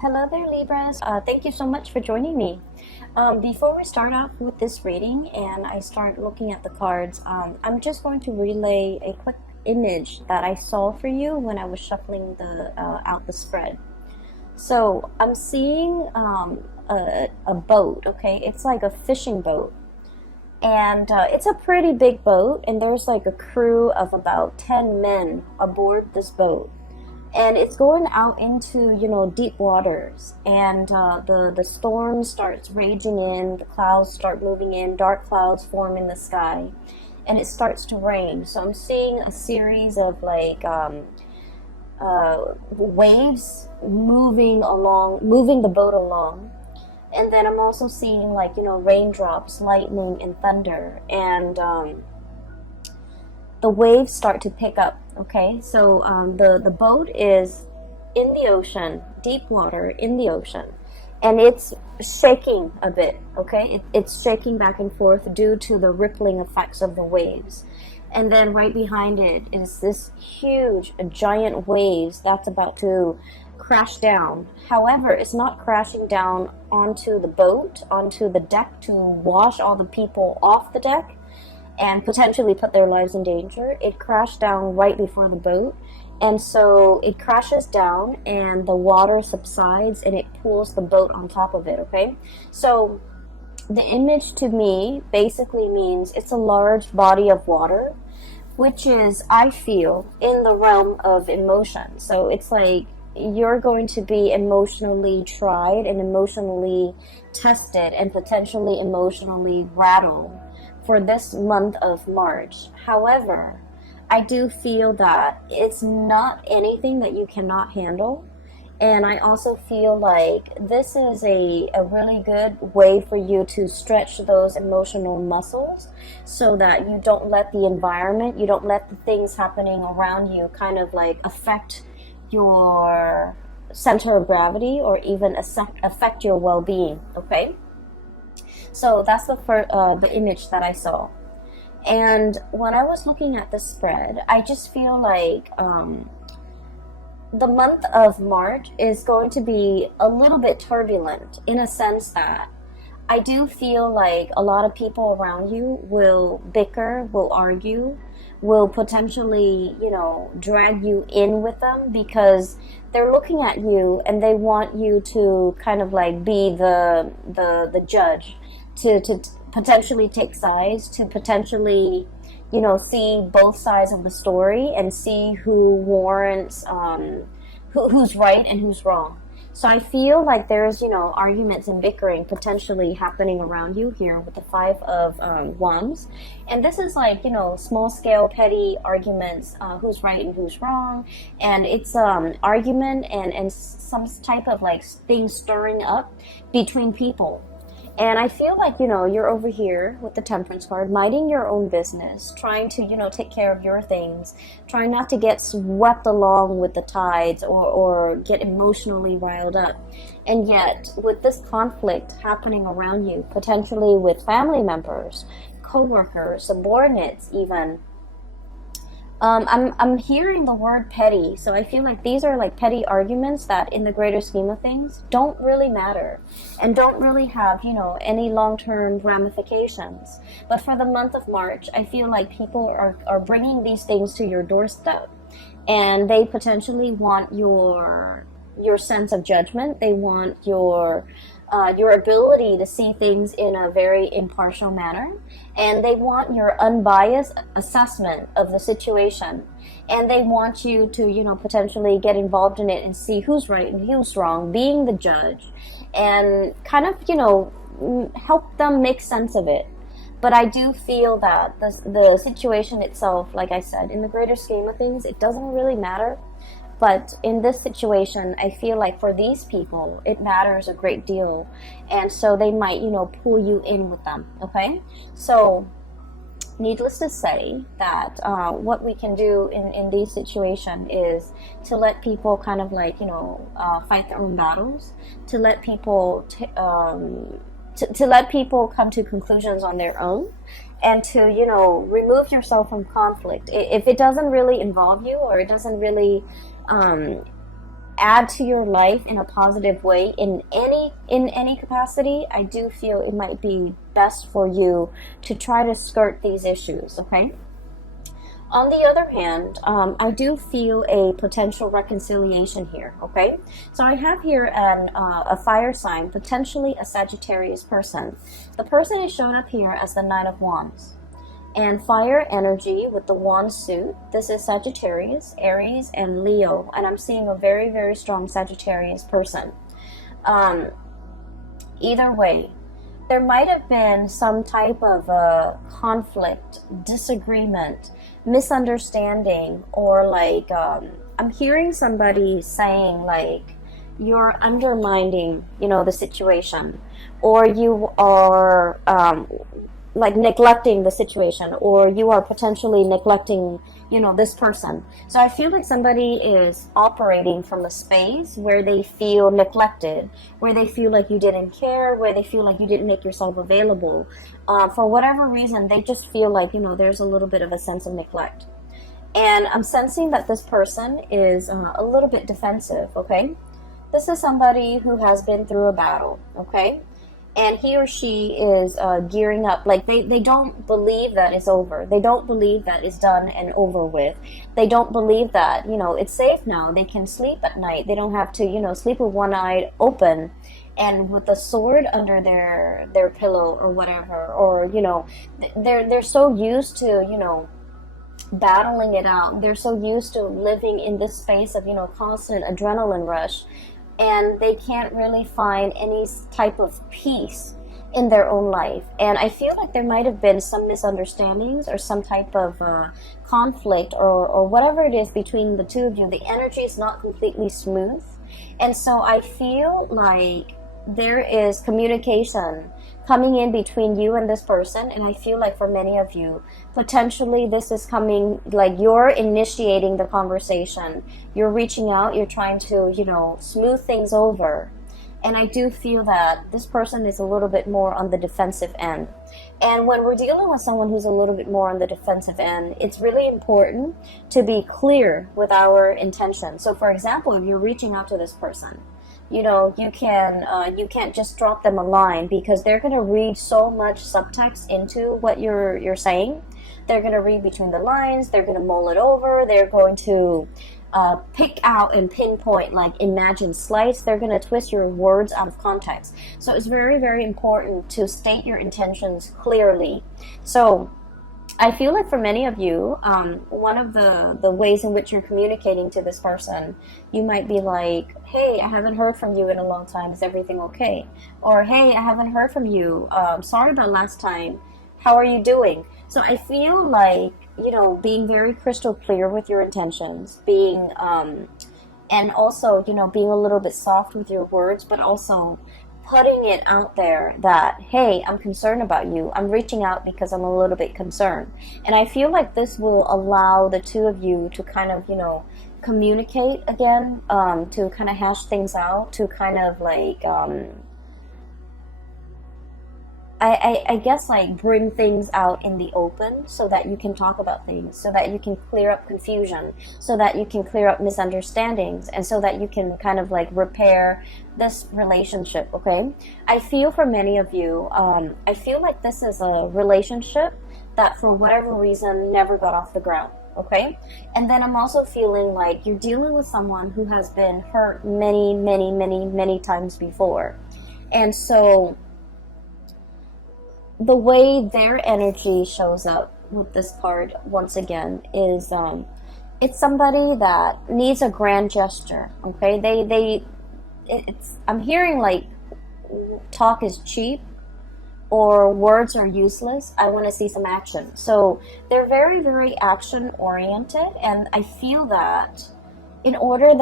Hello there, Libras. Thank you so much for joining me. Before we start off with this reading and I start looking at the cards, I'm just going to relay a quick image that I saw for you when I was shuffling out the spread. So I'm seeing a boat, okay? It's like a fishing boat. And it's a pretty big boat, and there's like a crew of about 10 men aboard this boat. And it's going out into deep waters, and the storm starts raging in, the clouds start moving in, dark clouds form in the sky, and it starts to rain. So I'm seeing a series of waves moving the boat along. And then I'm also seeing raindrops, lightning, and thunder, and the waves start to pick up. Okay, so the boat is in the ocean, deep water in the ocean, and it's shaking a bit. Okay, it's shaking back and forth due to the rippling effects of the waves. And then right behind it is this huge, giant waves that's about to crash down. However, it's not crashing down onto the boat, onto the deck to wash all the people off the deck and potentially put their lives in danger. It crashed down right before the boat, and so it crashes down and the water subsides and it pulls the boat on top of it. Okay, so the image to me basically means it's a large body of water, which is, I feel, in the realm of emotion. So it's like you're going to be emotionally tried and emotionally tested and potentially emotionally rattled for this month of March. However, I do feel that it's not anything that you cannot handle. And I also feel like this is a really good way for you to stretch those emotional muscles so that you don't let the environment, you don't let the things happening around you kind of like affect your center of gravity or even affect your well-being. Okay, so that's the image that I saw. And when I was looking at the spread, I just feel like the month of March is going to be a little bit turbulent, in a sense that I do feel like a lot of people around you will bicker, will argue, will potentially, drag you in with them because they're looking at you and they want you to kind of like be the judge, to potentially take sides, to potentially see both sides of the story and see who warrants who's right and who's wrong. So I feel like there's arguments and bickering potentially happening around you here with the Five of Wands, and this is like small scale petty arguments, who's right and who's wrong, and it's argument and some type of like thing stirring up between people. And I feel like, you're over here with the Temperance card, minding your own business, trying to, take care of your things, trying not to get swept along with the tides or get emotionally riled up. And yet, with this conflict happening around you, potentially with family members, co-workers, subordinates even, I'm hearing the word petty, so I feel like these are like petty arguments that in the greater scheme of things don't really matter and don't really have, any long-term ramifications. But for the month of March, I feel like people are bringing these things to your doorstep, and they potentially want your sense of judgment. They want your ability to see things in a very impartial manner, and they want your unbiased assessment of the situation, and they want you to potentially get involved in it and see who's right and who's wrong, being the judge, and kind of help them make sense of it. But I do feel that the situation itself, like I said, in the greater scheme of things, it doesn't really matter. But in this situation, I feel like for these people, it matters a great deal. And so they might, pull you in with them, okay? So needless to say that what we can do in these situations is to let people kind of like, fight their own battles, to let people to let people come to conclusions on their own, and to remove yourself from conflict if it doesn't really involve you, or it doesn't really add to your life in a positive way in any capacity, I do feel it might be best for you to try to skirt these issues, okay? On the other hand, I do feel a potential reconciliation here, okay? So I have here a fire sign, potentially a Sagittarius person. The person is shown up here as the Nine of Wands. And fire energy with the wand suit. This is Sagittarius, Aries, and Leo. And I'm seeing a very, very strong Sagittarius person. Either way, there might have been some type of conflict, disagreement, misunderstanding, or like I'm hearing somebody saying like you're undermining, you know, the situation, or you are like neglecting the situation, or you are potentially neglecting, you know, this person. So I feel like somebody is operating from a space where they feel neglected, where they feel like you didn't care, where they feel like you didn't make yourself available. For whatever reason, they just feel like, you know, there's a little bit of a sense of neglect. And I'm sensing that this person is a little bit defensive, okay? This is somebody who has been through a battle, okay? And he or she is gearing up. Like they don't believe that it's over. They don't believe that it's done and over with. They don't believe that, you know, it's safe now. They can sleep at night. They don't have to, you know, sleep with one eye open and with a sword under their pillow or whatever. Or, you know, they're so used to, you know, battling it out. They're so used to living in this space of, you know, constant adrenaline rush. And they can't really find any type of peace in their own life. And I feel like there might have been some misunderstandings or some type of conflict or whatever it is between the two of you. The energy is not completely smooth. And so I feel like there is communication coming in between you and this person. And I feel like for many of you, potentially this is coming, like you're initiating the conversation. You're reaching out, you're trying to, you know, smooth things over. And I do feel that this person is a little bit more on the defensive end. And when we're dealing with someone who's a little bit more on the defensive end, it's really important to be clear with our intention. So for example, if you're reaching out to this person, you know, you can't just drop them a line, because they're going to read so much subtext into what you're saying. They're going to read between the lines. They're going to mull it over. They're going to pick out and pinpoint, like imagine slice. They're going to twist your words out of context. So it's very, very important to state your intentions clearly. So I feel like for many of you, one of the ways in which you're communicating to this person, you might be like, hey, I haven't heard from you in a long time. Is everything okay? Or, hey, I haven't heard from you. Sorry about last time. How are you doing? So I feel like, you know, being very crystal clear with your intentions, being, and also, you know, being a little bit soft with your words, but also putting it out there that, hey, I'm concerned about you. I'm reaching out because I'm a little bit concerned. And I feel like this will allow the two of you to kind of, you know, communicate again, to kind of hash things out, to kind of like, I guess like bring things out in the open so that you can talk about things, so that you can clear up confusion, so that you can clear up misunderstandings, and so that you can kind of like repair this relationship, okay? I feel for many of you, I feel like this is a relationship that for whatever reason never got off the ground, okay? And then I'm also feeling like you're dealing with someone who has been hurt many, many, many, many times before. And so the way their energy shows up with this card once again is it's somebody that needs a grand gesture, okay? I'm hearing like talk is cheap or words are useless. I want to see some action. So they're very, very action oriented, and I feel that in order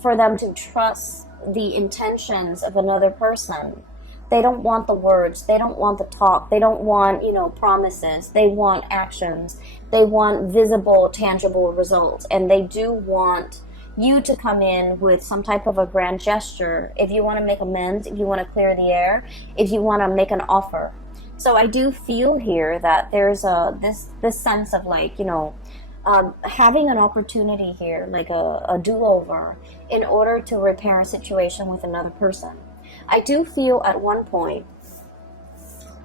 for them to trust the intentions of another person, they don't want the words, they don't want the talk, they don't want, you know, promises, they want actions, they want visible, tangible results, and they do want you to come in with some type of a grand gesture if you want to make amends, if you want to clear the air, if you want to make an offer. So I do feel here that there's this sense of like, you know, having an opportunity here, like a do-over, in order to repair a situation with another person. I do feel at one point,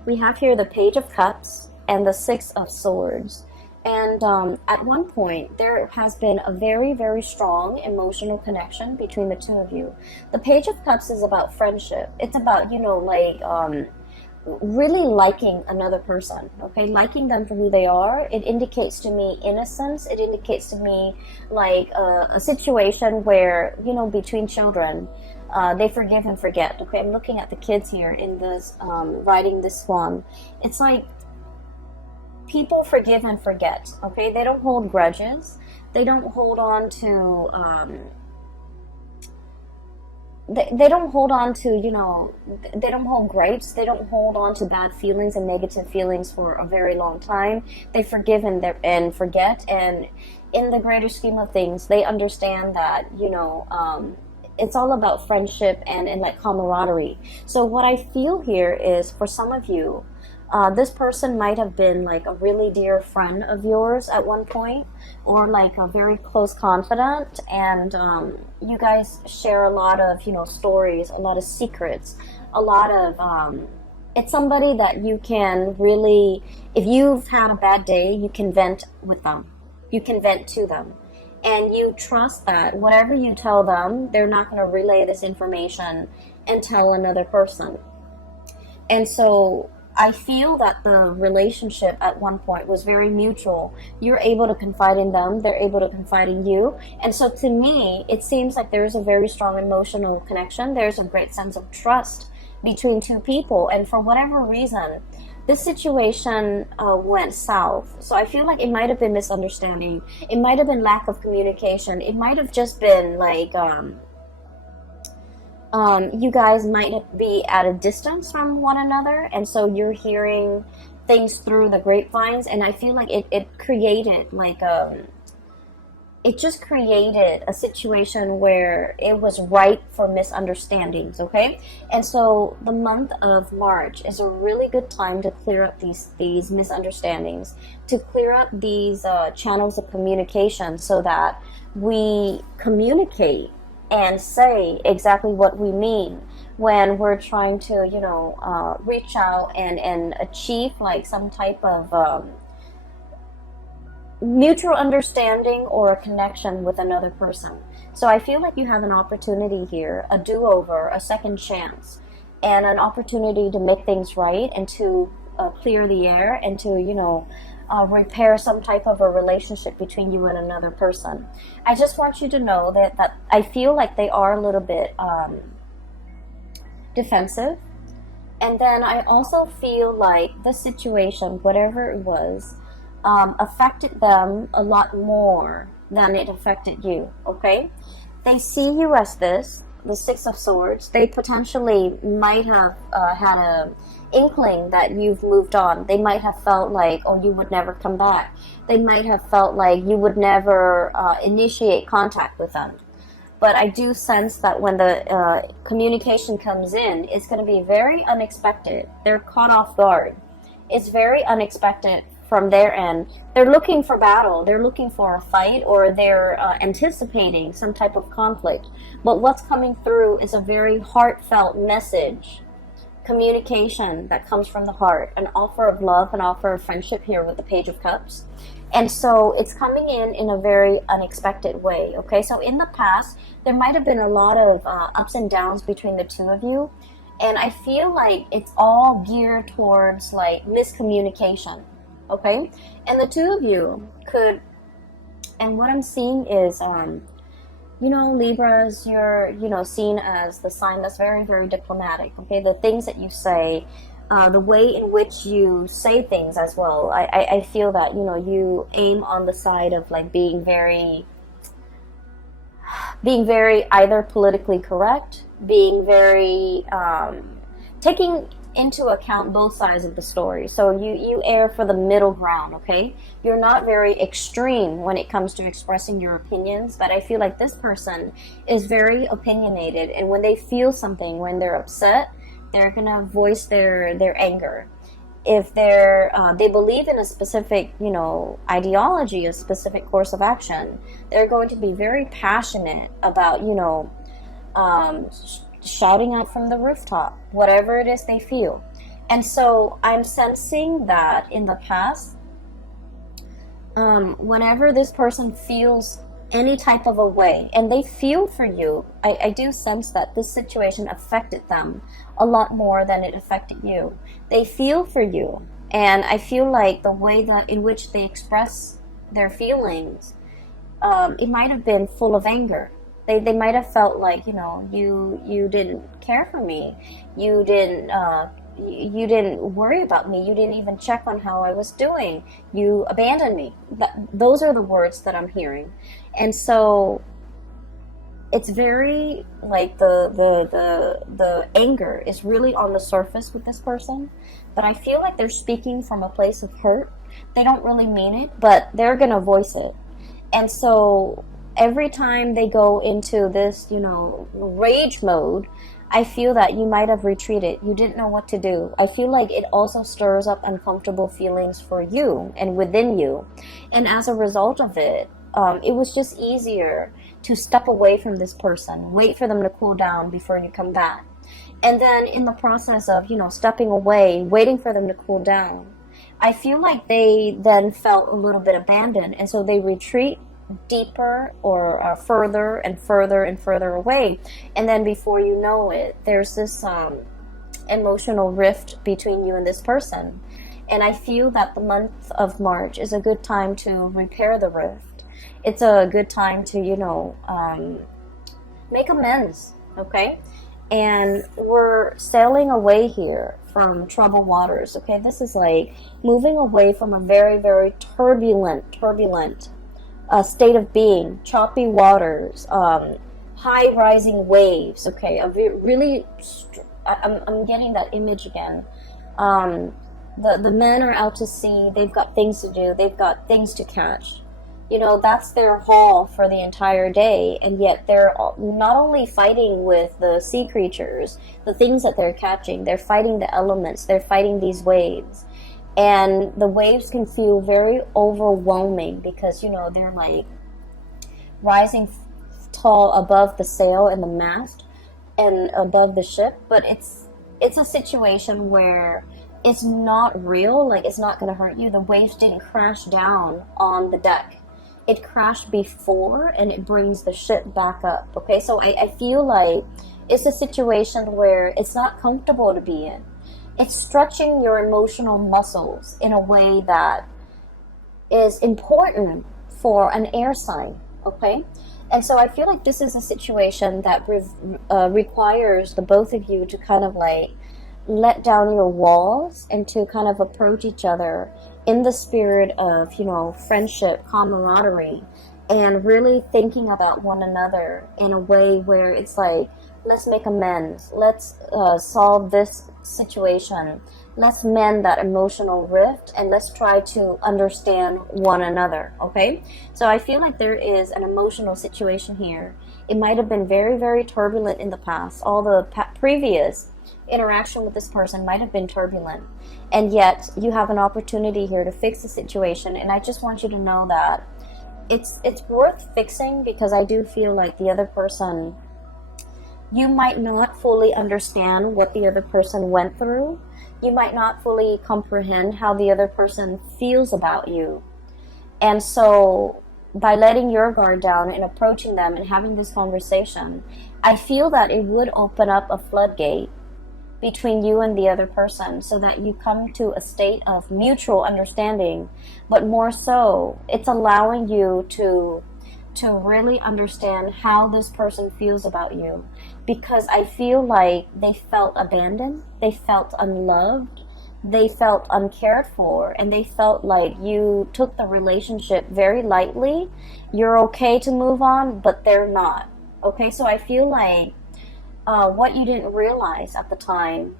we have here the Page of Cups and the Six of Swords. And at one point, there has been a very, very strong emotional connection between the two of you. The Page of Cups is about friendship. It's about, you know, like really liking another person, okay? Liking them for who they are. It indicates to me innocence. It indicates to me like a situation where, you know, between children, they forgive and forget, okay? I'm looking at the kids here in this, riding this swan. It's like, people forgive and forget, okay? They don't hold grudges. They don't hold on to, they don't hold on to, you know, they don't hold gripes. They don't hold on to bad feelings and negative feelings for a very long time. They forgive and forget. And in the greater scheme of things, they understand that, you know, it's all about friendship and like camaraderie. So what I feel here is, for some of you, this person might have been like a really dear friend of yours at one point, or like a very close confidant, and you guys share a lot of, you know, stories, a lot of secrets, a lot of, it's somebody that you can really, if you've had a bad day, you can vent with them, you can vent to them, and you trust that whatever you tell them, they're not going to relay this information and tell another person. And so I feel that the relationship at one point was very mutual. You're able to confide in them, they're able to confide in you. And so to me, it seems like there's a very strong emotional connection. There's a great sense of trust between two people. And for whatever reason, this situation went south. So I feel like it might have been misunderstanding. It might have been lack of communication. It might have just been like, you guys might be at a distance from one another, and so you're hearing things through the grapevines, and I feel like it created like it just created a situation where it was ripe for misunderstandings, okay? And so the month of March is a really good time to clear up these misunderstandings, to clear up these channels of communication, so that we communicate and say exactly what we mean when we're trying to, you know, reach out and achieve like some type of mutual understanding or a connection with another person. So I feel like you have an opportunity here, a do-over, a second chance, and an opportunity to make things right and to clear the air and to, you know, repair some type of a relationship between you and another person. I just want you to know that I feel like they are a little bit defensive. And then I also feel like the situation, whatever it was, affected them a lot more than it affected you, okay? They see you as this, the Six of Swords. They potentially might have had a inkling that you've moved on. They might have felt like, oh, you would never come back. They might have felt like you would never initiate contact with them. But I do sense that when the communication comes in, it's going to be very unexpected. They're caught off guard. It's very unexpected from their end. They're looking for battle. They're looking for a fight, or they're anticipating some type of conflict. But what's coming through is a very heartfelt message, communication that comes from the heart, an offer of love, an offer of friendship here with the Page of Cups. And so it's coming in a very unexpected way, okay? So in the past, there might have been a lot of ups and downs between the two of you, and I feel like it's all geared towards like miscommunication, okay? And the two of you could, and what I'm seeing is, you know, Libras, you're, you know, seen as the sign that's very, very diplomatic, okay? The things that you say, the way in which you say things as well. I feel that, you know, you aim on the side of like being very either politically correct, being very, taking into account both sides of the story. So you err for the middle ground, okay? You're not very extreme when it comes to expressing your opinions, but I feel like this person is very opinionated, and when they feel something, when they're upset, they're gonna voice their anger. if they believe in a specific, you know, ideology, a specific course of action, they're going to be very passionate about, you know, shouting out from the rooftop, whatever it is they feel. And so I'm sensing that in the past, whenever this person feels any type of a way and they feel for you, I do sense that this situation affected them a lot more than it affected you. They feel for you, and I feel like the way that in which they express their feelings, it might have been full of anger. They might have felt like, you know, you didn't care for me, you didn't worry about me, you didn't even check on how I was doing, you abandoned me. Those are the words that I'm hearing. And so it's very like the anger is really on the surface with this person, but I feel like they're speaking from a place of hurt. They don't really mean it, but they're gonna voice it. And so every time they go into this, you know, rage mode, I feel that you might have retreated. You didn't know what to do. I feel like it also stirs up uncomfortable feelings for you and within you. And as a result of it, it was just easier to step away from this person, wait for them to cool down before you come back. And then in the process of, you know, stepping away, waiting for them to cool down, I feel like they then felt a little bit abandoned. And so they retreat deeper or further and further and further away, and then before you know it, there's this emotional rift between you and this person. And I feel that the month of March is a good time to repair the rift. It's a good time to, you know, make amends, okay? And we're sailing away here from troubled waters, okay? This is like moving away from a very, very turbulent state of being, choppy waters, high rising waves, okay? I'm getting that image again. The men are out to sea, they've got things to do, they've got things to catch. You know, that's their haul for the entire day, and yet they're not only fighting with the sea creatures, the things that they're catching, they're fighting the elements, they're fighting these waves. And the waves can feel very overwhelming because, you know, they're like rising tall above the sail and the mast and above the ship. But it's a situation where it's not real, like it's not going to hurt you. The waves didn't crash down on the deck. It crashed before and it brings the ship back up, okay? So I feel like it's a situation where it's not comfortable to be in. It's stretching your emotional muscles in a way that is important for an air sign, okay? And so I feel like this is a situation that requires the both of you to kind of like let down your walls and to kind of approach each other in the spirit of, you know, friendship, camaraderie, and really thinking about one another in a way where it's like, let's make amends, let's solve this situation, let's mend that emotional rift, and let's try to understand one another, okay? So I feel like there is an emotional situation here. It might have been very, very turbulent in the past. All the previous interaction with this person might have been turbulent, and yet you have an opportunity here to fix the situation. And I just want you to know that it's worth fixing, because I do feel like the other person, you might not fully understand what the other person went through. You might not fully comprehend how the other person feels about you. And so by letting your guard down and approaching them and having this conversation, I feel that it would open up a floodgate between you and the other person, so that you come to a state of mutual understanding. But more so, it's allowing you to really understand how this person feels about you, because I feel like they felt abandoned, they felt unloved, they felt uncared for, and they felt like you took the relationship very lightly. You're okay to move on, but they're not. Okay, so I feel like what you didn't realize at the time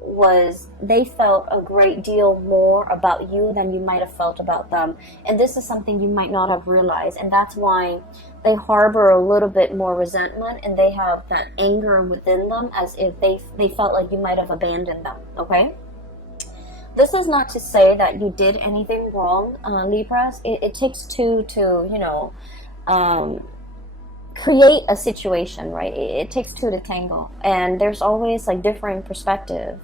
was they felt a great deal more about you than you might have felt about them. And this is something you might not have realized, and that's why they harbor a little bit more resentment, and they have that anger within them, as if they felt like you might have abandoned them, okay? This is not to say that you did anything wrong, Libras. It takes two to, um, create a situation, right? It takes two to tango, and there's always like differing perspective.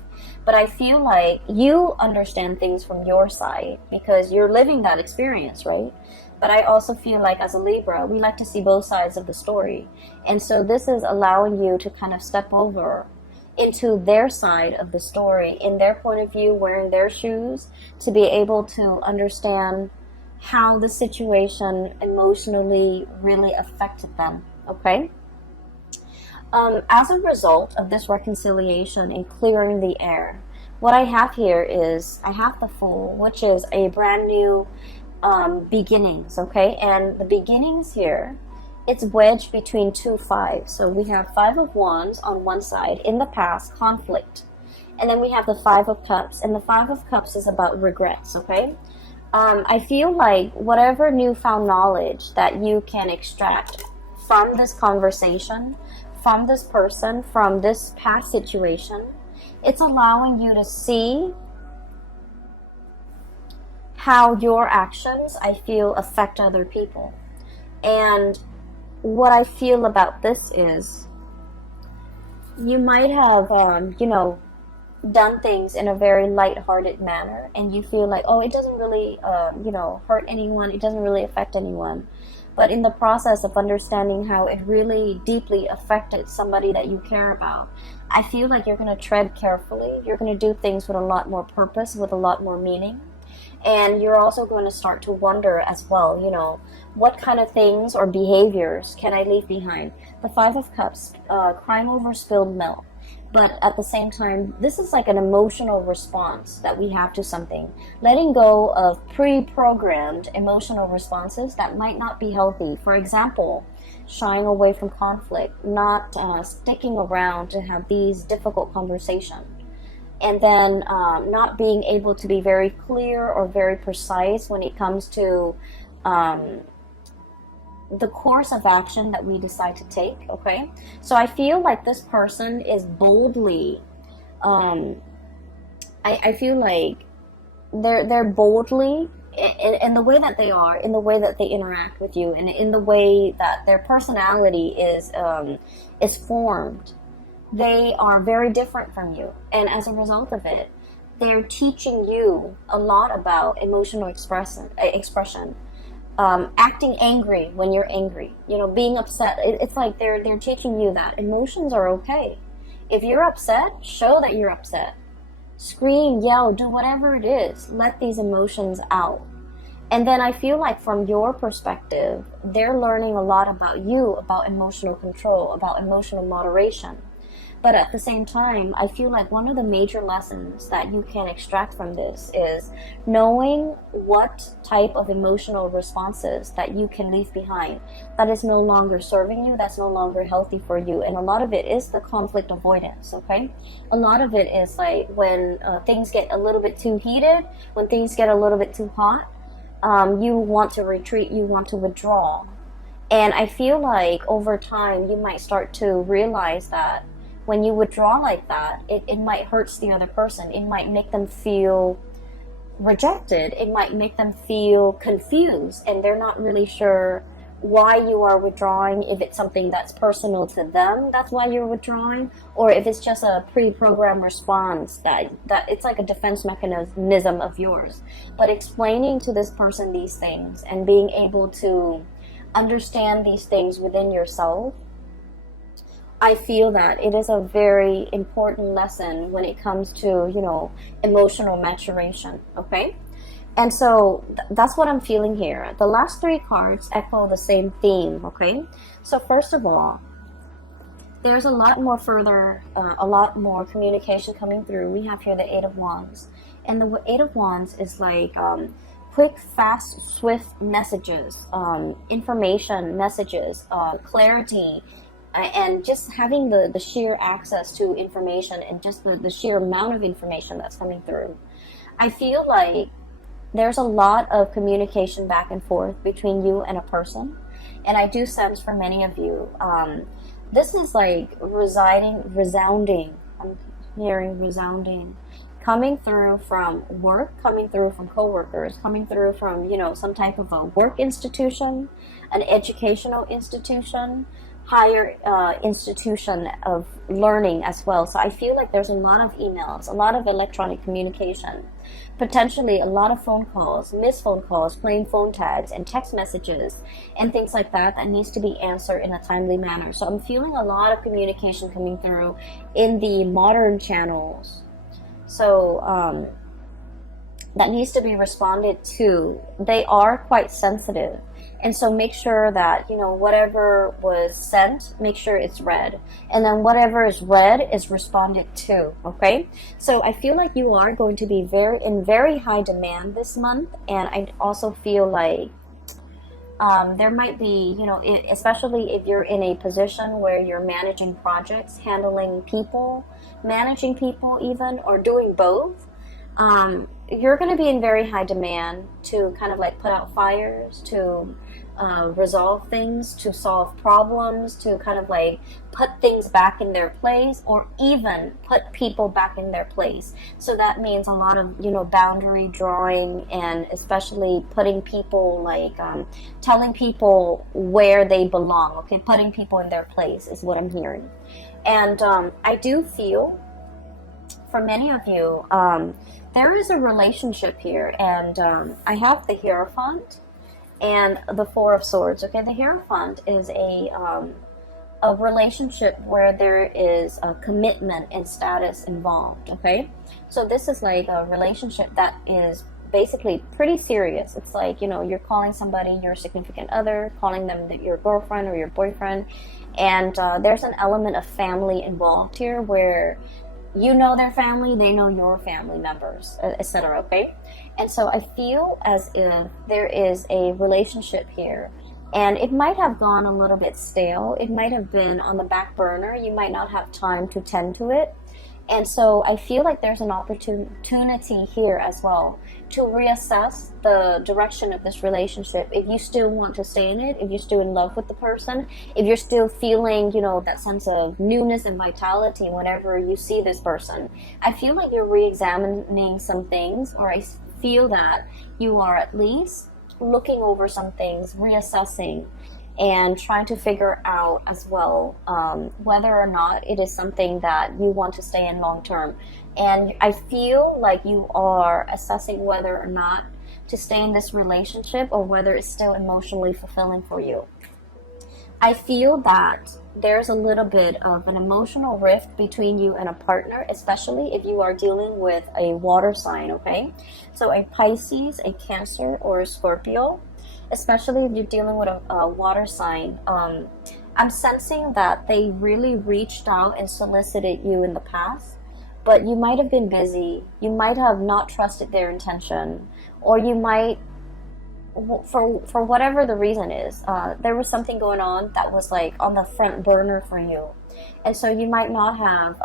But I feel like you understand things from your side because you're living that experience, right? But I also feel like as a Libra, we like to see both sides of the story. And so this is allowing you to kind of step over into their side of the story, in their point of view, wearing their shoes, to be able to understand how the situation emotionally really affected them, okay? As a result of this reconciliation and clearing the air, what I have here is I have the Fool, which is a brand new beginnings, okay? And the beginnings here, it's wedged between two fives. So we have Five of Wands on one side, in the past, conflict. And then we have the Five of Cups, and the Five of Cups is about regrets, okay? I feel like whatever newfound knowledge that you can extract from this conversation, from this person, from this past situation, it's allowing you to see how your actions, I feel, affect other people. And what I feel about this is you might have, done things in a very light-hearted manner, and you feel like, oh, it doesn't really, hurt anyone, it doesn't really affect anyone. But in the process of understanding how it really deeply affected somebody that you care about, I feel like you're going to tread carefully. You're going to do things with a lot more purpose, with a lot more meaning. And you're also going to start to wonder as well, what kind of things or behaviors can I leave behind? The Five of Cups, crying over spilled milk. But at the same time, this is like an emotional response that we have to something. Letting go of pre-programmed emotional responses that might not be healthy. For example, shying away from conflict, not sticking around to have these difficult conversations. And then not being able to be very clear or very precise when it comes to the course of action that we decide to take, okay? So I feel like this person is boldly, I feel like they're boldly, in the way that they are, in the way that they interact with you, and in the way that their personality is formed. They are very different from you, and as a result of it, they're teaching you a lot about emotional expression. Acting angry when you're angry, being upset. It's like they're teaching you that emotions are okay. If you're upset, show that you're upset. Scream, yell, do whatever it is. Let these emotions out. And then I feel like from your perspective, they're learning a lot about you, about emotional control, about emotional moderation. But at the same time, I feel like one of the major lessons that you can extract from this is knowing what type of emotional responses that you can leave behind that is no longer serving you, that's no longer healthy for you. And a lot of it is the conflict avoidance, okay? A lot of it is like when things get a little bit too heated, when things get a little bit too hot, you want to retreat, you want to withdraw. And I feel like over time, you might start to realize that when you withdraw like that, it might hurt the other person. It might make them feel rejected. It might make them feel confused, and they're not really sure why you are withdrawing, if it's something that's personal to them, that's why you're withdrawing, or if it's just a pre-programmed response that it's like a defense mechanism of yours. But explaining to this person these things and being able to understand these things within yourself, I feel that it is a very important lesson when it comes to, emotional maturation, okay? And so that's what I'm feeling here. The last three cards echo the same theme, okay? So first of all, there's a lot more communication coming through. We have here the Eight of Wands. And the Eight of Wands is like quick, fast, swift messages, information messages, clarity, and just having the sheer access to information and just the sheer amount of information that's coming through. I feel like there's a lot of communication back and forth between you and a person. And I do sense for many of you, this is like resounding. I'm hearing resounding. coming through from work, coming through from coworkers, coming through from, you know, some type of a work institution, an educational institution, higher institution of learning as well. So I feel like there's a lot of emails, a lot of electronic communication, potentially a lot of phone calls, missed phone calls, playing phone tags and text messages and things like that that needs to be answered in a timely manner. So I'm feeling a lot of communication coming through in the modern channels. So that needs to be responded to. They are quite sensitive. And so make sure that, you know, whatever was sent, make sure it's read. And then whatever is read is responded to, okay? So I feel like you are going to be in very high demand this month. And I also feel like there might be, you know, especially if you're in a position where you're managing projects, handling people, managing people even, or doing both, you're going to be in very high demand to kind of like put out fires, to resolve things, to solve problems, to kind of like put things back in their place, or even put people back in their place. So that means a lot of, you know, boundary drawing, and especially putting people like telling people where they belong, okay? Putting people in their place is what I'm hearing. And I do feel for many of you, there is a relationship here, and I have the Hierophant and the Four of Swords. Okay, the Hierophant is a relationship where there is a commitment and status involved. Okay, so this is like a relationship that is basically pretty serious. It's like, you know, you're calling somebody your significant other, calling them your girlfriend or your boyfriend, and there's an element of family involved here where you know their family, they know your family members, etc. Okay, and so I feel as if there is a relationship here, and it might have gone a little bit stale. It might have been on the back burner. You might not have time to tend to it. And so I feel like there's an opportunity here as well to reassess the direction of this relationship. If you still want to stay in it, if you're still in love with the person, if you're still feeling, you know, that sense of newness and vitality whenever you see this person, I feel like you're re-examining some things, or I feel that you are at least looking over some things, reassessing, and trying to figure out as well whether or not it is something that you want to stay in long term. And I feel like you are assessing whether or not to stay in this relationship, or whether it's still emotionally fulfilling for you. I feel that there's a little bit of an emotional rift between you and a partner, especially if you are dealing with a water sign, okay? So a Pisces, a Cancer, or a Scorpio, especially if you're dealing with a water sign. I'm sensing that they really reached out and solicited you in the past, but you might have been busy. You might have not trusted their intention, or you might, for whatever the reason is, there was something going on that was like on the front burner for you. And so you might not have,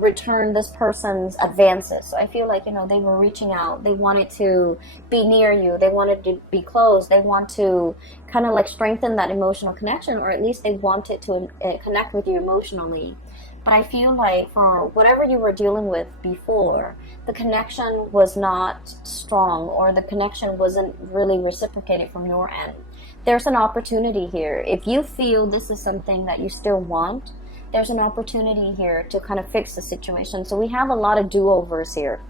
returned this person's advances. So I feel like, you know, they were reaching out. They wanted to be near you. They wanted to be close. They want to kind of like strengthen that emotional connection, or at least they wanted to connect with you emotionally. But I feel like for whatever you were dealing with before, the connection was not strong, or the connection wasn't really reciprocated from your end. There's an opportunity here. If you feel this is something that you still want, there's an opportunity here to kind of fix the situation. So we have a lot of do-overs here.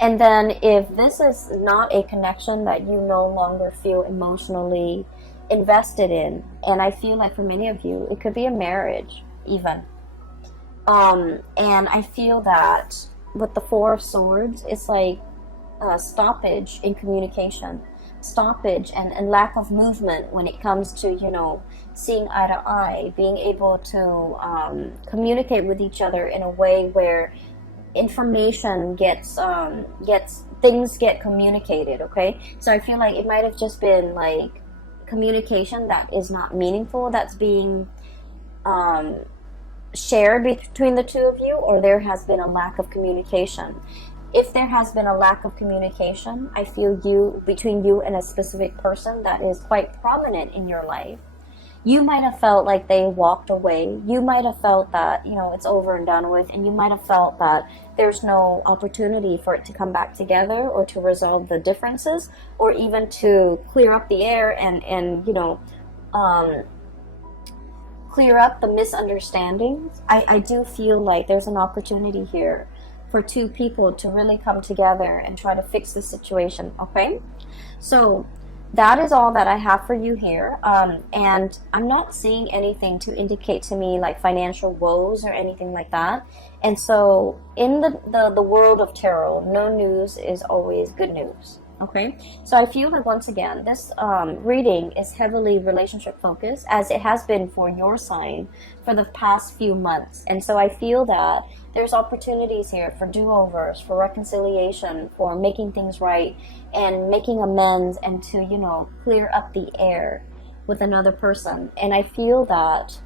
And then if this is not a connection that you no longer feel emotionally invested in, and I feel like for many of you, it could be a marriage even. And I feel that with the Four of Swords, it's like a stoppage in communication, stoppage and lack of movement when it comes to, you know, seeing eye to eye, being able to communicate with each other in a way where information gets things get communicated. Okay, so I feel like it might have just been like communication that is not meaningful, that's being shared between the two of you, or there has been a lack of communication. If there has been a lack of communication, I feel between you and a specific person that is quite prominent in your life, You might have felt like they walked away. You might have felt that, you know, it's over and done with, and you might have felt that there's no opportunity for it to come back together or to resolve the differences or even to clear up the air and you know, clear up the misunderstandings. I do feel like there's an opportunity here for two people to really come together and try to fix the situation, okay? So that is all that I have for you here. And I'm not seeing anything to indicate to me like financial woes or anything like that. And so in the world of tarot, no news is always good news. Okay, so I feel that once again, this reading is heavily relationship focused, as it has been for your sign for the past few months. And so I feel that there's opportunities here for do-overs, for reconciliation, for making things right and making amends, and to, you know, clear up the air with another person. And I feel that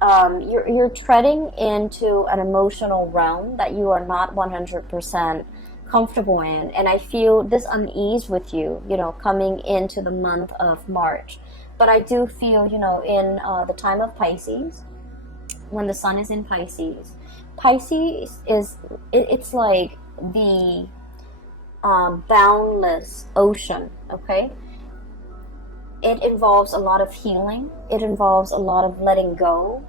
you're treading into an emotional realm that you are not 100% comfortable in, and I feel this unease with you, you know, coming into the month of March. But I do feel, you know, in the time of Pisces, when the sun is in Pisces, Pisces is it's like the boundless ocean. Okay, it involves a lot of healing. It involves a lot of letting go.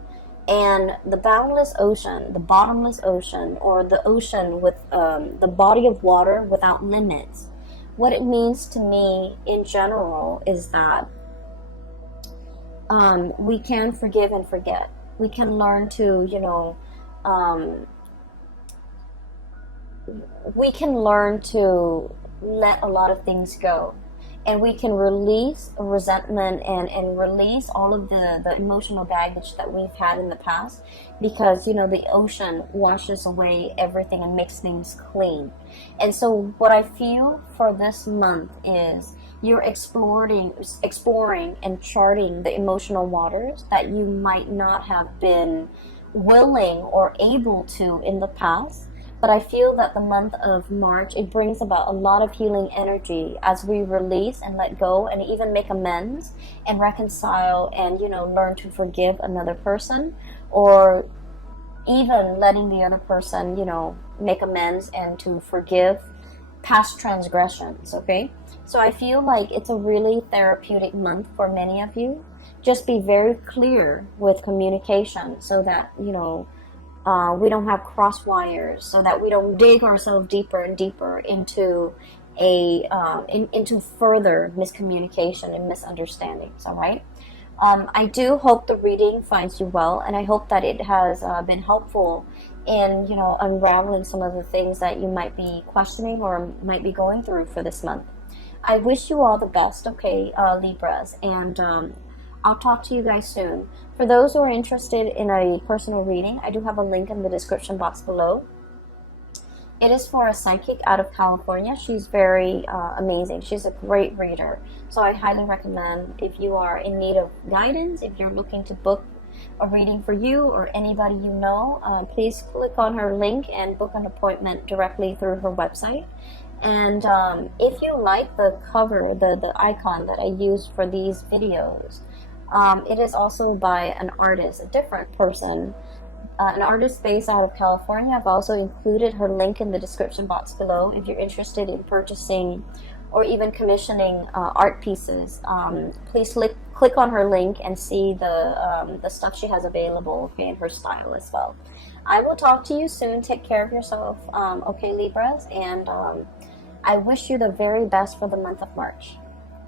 And the boundless ocean, the bottomless ocean, or the ocean with the body of water without limits, what it means to me in general is that we can forgive and forget. We can learn to, you know, we can learn to let a lot of things go. And we can release resentment and release all of the emotional baggage that we've had in the past, because, you know, the ocean washes away everything and makes things clean. And so what I feel for this month is you're exploring and charting the emotional waters that you might not have been willing or able to in the past. But I feel that the month of March, it brings about a lot of healing energy as we release and let go and even make amends and reconcile and, you know, learn to forgive another person, or even letting the other person, you know, make amends and to forgive past transgressions, okay? So I feel like it's a really therapeutic month for many of you. Just be very clear with communication so that, you know, we don't have cross wires, so that we don't dig ourselves deeper and deeper into into further miscommunication and misunderstandings. All right. I do hope the reading finds you well, and I hope that it has been helpful in, you know, unraveling some of the things that you might be questioning or might be going through for this month. I wish you all the best, okay, Libras, and I'll talk to you guys soon. For those who are interested in a personal reading, I do have a link in the description box below. It is for a psychic out of California. She's very amazing. She's a great reader. So I highly recommend, if you are in need of guidance, if you're looking to book a reading for you or anybody you know, please click on her link and book an appointment directly through her website. And if you like the cover, the icon that I use for these videos, it is also by an artist, a different person, an artist based out of California. I've also included her link in the description box below if you're interested in purchasing or even commissioning art pieces. Please click on her link and see the stuff she has available, okay, in her style as well. I will talk to you soon. Take care of yourself, okay, Libras, and I wish you the very best for the month of March.